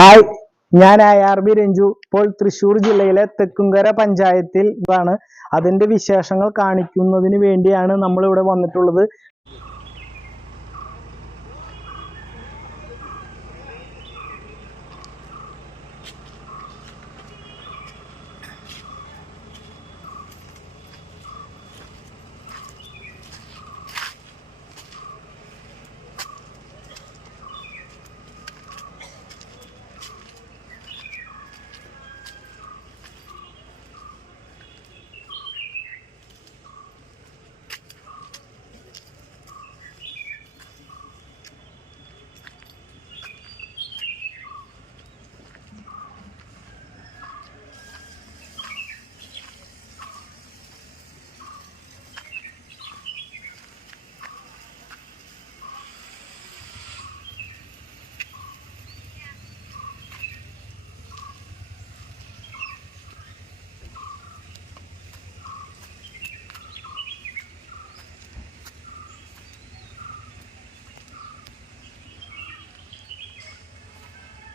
Hi, ഞാൻ IRB Ranju. ഇപ്പോൾ തൃശ്ശൂർ ജില്ലയിലെ തെക്കുംകര പഞ്ചായത്തിൽ ആണ്. അതിന്റെ വിശേഷങ്ങൾ കാണിക്കുന്നതിന് വേണ്ടിയാണ് നമ്മൾ ഇവിടെ വന്നിട്ടുള്ളത്.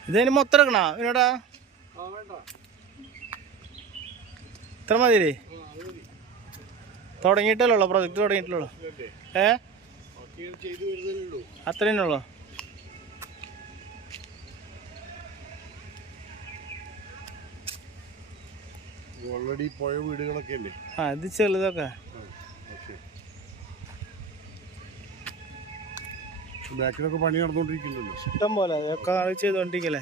ഇതിന് മൊത്തം എടുക്കണോ ഇവനോടാ? ഇത്ര മതിയല്ലേ? തുടങ്ങിയിട്ടല്ലോ പ്രൊജക്ട് തുടങ്ങിയിട്ടല്ലോ. അത്ര തന്നെ ഉള്ളു. ഓൾറെഡി പോയ വീടുകളൊക്കെ അല്ലേ? ഇത് ചെറുതൊക്കെ ബാക്കിലൊക്കെ പണി നടന്നുകൊണ്ടിരിക്കുന്നുണ്ടല്ലോ. ഇഷ്ടം പോലെ ഒക്കെ ചെയ്തോണ്ടിരിക്കല്ലേ.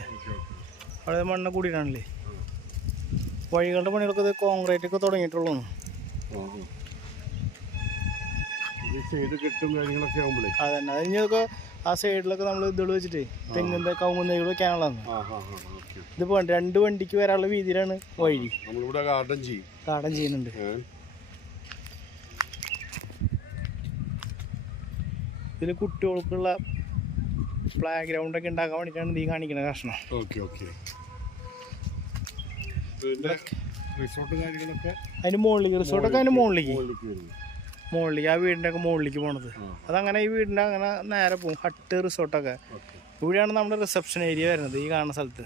അവിടെ മണ്ണ് കൂടിയിട്ടാണല്ലേ. വഴികളുടെ പണികളൊക്കെ കോൺക്രീറ്റ് ഒക്കെ തുടങ്ങിയിട്ടുള്ളൂ. അതന്നെ അതിനൊക്കെ ആ സൈഡിലൊക്കെ നമ്മൾ ഇതുകൾ വെച്ചിട്ട് തെങ്ങിന്റെ കവുങ്ങുന്നകൾ വെക്കാനുള്ളതാണ്. ഇതിപ്പോ 2 വണ്ടിക്ക് വരാനുള്ള വീതിയിലാണ് വഴി. ഗാർഡൻ ചെയ്യുന്നുണ്ട്. ഇതിൽ കുട്ടികൾക്കുള്ള പ്ലേ ഗ്രൗണ്ട് ഒക്കെ ഉണ്ടാക്കാൻ വേണ്ടിയിട്ടാണ് ഈ കാണിക്കുന്ന കഷ്ണം. അതിന് മുകളിലേക്ക് റിസോർട്ടൊക്കെ അതിന് മുകളിലേക്ക് ആ വീടിൻ്റെ ഒക്കെ മുകളിലേക്ക് പോണത്. അതങ്ങനെ ഈ വീടിൻ്റെ അങ്ങനെ നേരെ പോകും. ഹട്ട് റിസോർട്ടൊക്കെ ഇവിടെയാണ് നമ്മുടെ റിസപ്ഷൻ ഏരിയ വരുന്നത്, ഈ കാണുന്ന സ്ഥലത്ത്.